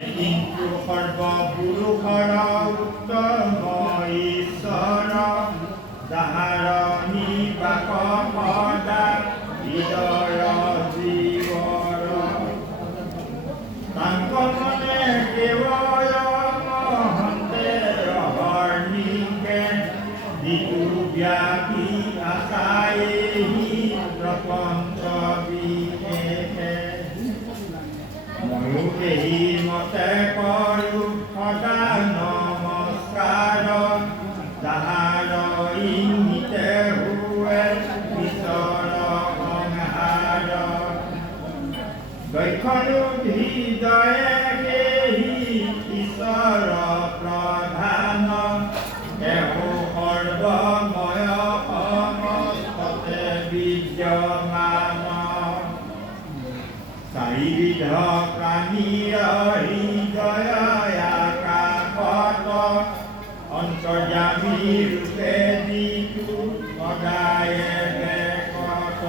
কিন্তু সৰ্বপুৰুষৰ উত্তম ঈশ্বৰ যাহাৰ নিবাস সদা হৃদয় জীৱৰ তাংক মনে কেৱল মহন্তে অহৰ্নিশে যিটো ব্যাপী আশায়েহি প্ৰপঞ্চ বিশেষে ময়ো এই মতে কৰোঁ সদা নমস্কাৰ যাহাৰ ইংগিতে হুৱে ঈশ্বৰ সংহাৰ দক্ষিণো হৃদয়ে কেহি ঈশ্বৰ প্ৰধান এহো সৰ্বময় সমস্ততে বিদ্যমান চাৰিবিধ প্ৰাণীৰ হৃদয় আকাশত অন্তৰ্যামী ৰূপে যিটো সদায় দেখত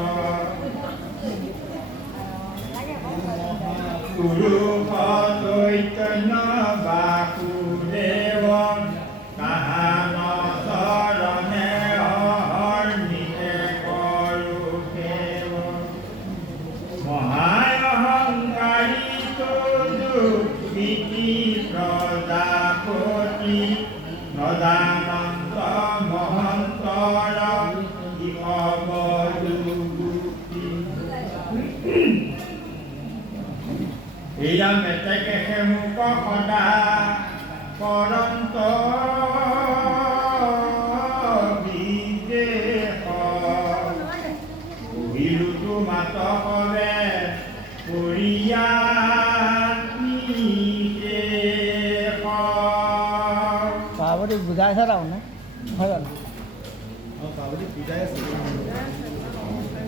পুৰুষ চৈতন্য বাসুদেৱ তাহান চৰণে অহৰ্নিশে কৰোঁ সেৱ মহায়হংকাৰী তুজুবিতি প্ৰজাপতি নদানন্দ মহন্তৰ ইহবদুগুটি এয়া মেটেকেহে মোক সদা কৰন্ত বিদেশ পঢ়িলোতো মাত কৰে পাৰ্বতীক বুজাইছে তাৰমানে হয় জানো? পাৰ্বতীক বুজাই আছে